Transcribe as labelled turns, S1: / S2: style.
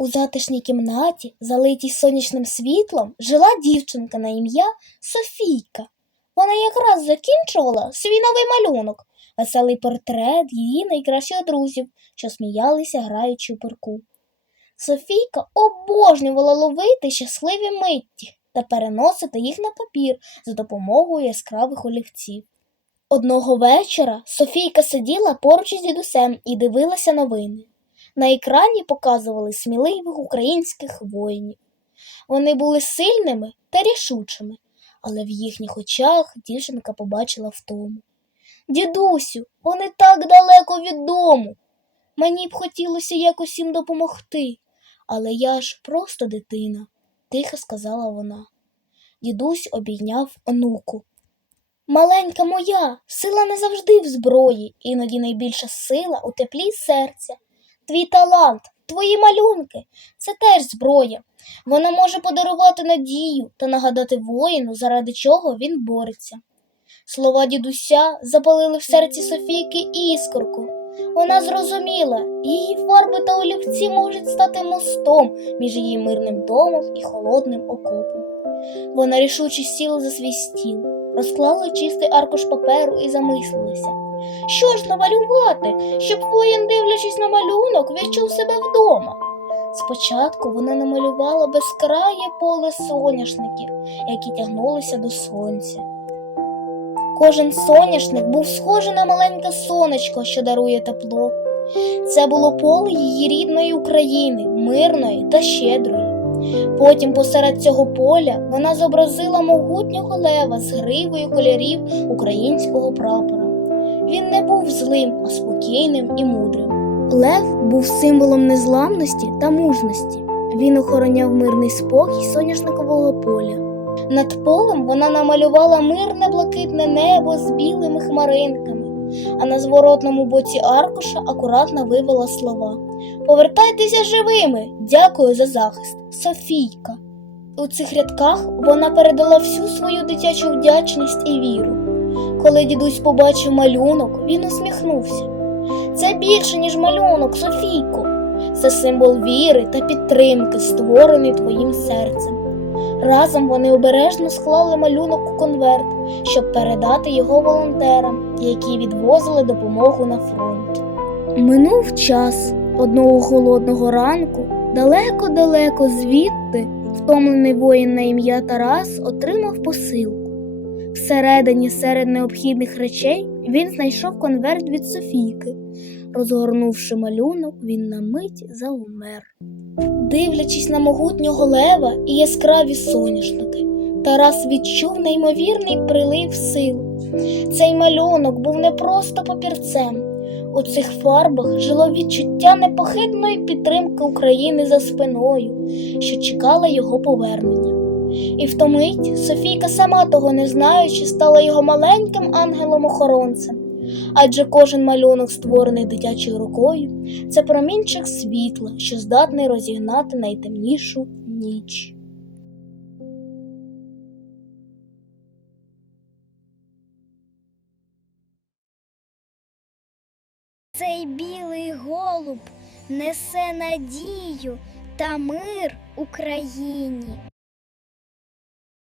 S1: У затишній кімнаті, залитій сонячним світлом, жила дівчинка на ім'я Софійка. Вона якраз закінчувала свій новий малюнок, веселий портрет її найкращих друзів, що сміялися, граючи у парку. Софійка обожнювала ловити щасливі митті та переносити їх на папір за допомогою яскравих олівців. Одного вечора Софійка сиділа поруч із дідусем і дивилася новини. На екрані показували сміливих українських воїнів. Вони були сильними та рішучими, але в їхніх очах дівчинка побачила втому. Дідусю, вони так далеко від дому. Мені б хотілося якось їм допомогти, але я ж просто дитина, тихо сказала вона. Дідусь обійняв онуку. Маленька моя, сила не завжди в зброї, іноді найбільша сила у теплі серця. Твій талант, твої малюнки це теж зброя. Вона може подарувати надію та нагадати воїну, заради чого він бореться. Слова дідуся запалили в серці Софійки іскорку. Вона зрозуміла, її фарби та олівці можуть стати мостом між її мирним домом і холодним окопом. Вона рішуче сіла за свій стіл, розклала чистий аркуш паперу і замислилася. Що ж намалювати, щоб воїн, дивлячись на малюнок, відчув себе вдома? Спочатку вона намалювала безкрає поле соняшників, які тягнулися до сонця. Кожен соняшник був схожий на маленьке сонечко, що дарує тепло. Це було поле її рідної України, мирної та щедрої. Потім посеред цього поля вона зобразила могутнього лева з гривою кольорів українського прапора. Він не був злим, а спокійним і мудрим. Лев був символом незламності та мужності. Він охороняв мирний спокій соняшникового поля. Над полем вона намалювала мирне блакитне небо з білими хмаринками, а на зворотному боці аркуша акуратно вивела слова Повертайтеся живими! Дякую за захист, Софійка. У цих рядках вона передала всю свою дитячу вдячність і віру. Коли дідусь побачив малюнок, він усміхнувся. Це більше, ніж малюнок, Софійко. Це символ віри та підтримки, створений твоїм серцем. Разом вони обережно склали малюнок у конверт, щоб передати його волонтерам, які відвозили допомогу на фронт. Минув час одного холодного ранку, далеко-далеко звідти, втомлений воїн на ім'я Тарас отримав посилку. Всередині, серед необхідних речей, він знайшов конверт від Софійки. Розгорнувши малюнок, він на мить заумер. Дивлячись на могутнього лева і яскраві соняшники, Тарас відчув неймовірний прилив сил. Цей малюнок був не просто папірцем. У цих фарбах жило відчуття непохитної підтримки України за спиною, що чекала його повернення. І в ту мить Софійка, сама того не знаючи, стала його маленьким ангелом-охоронцем. Адже кожен малюнок, створений дитячою рукою, це промінчик світла, що здатний розігнати найтемнішу ніч.
S2: Цей білий голуб несе надію та мир Україні.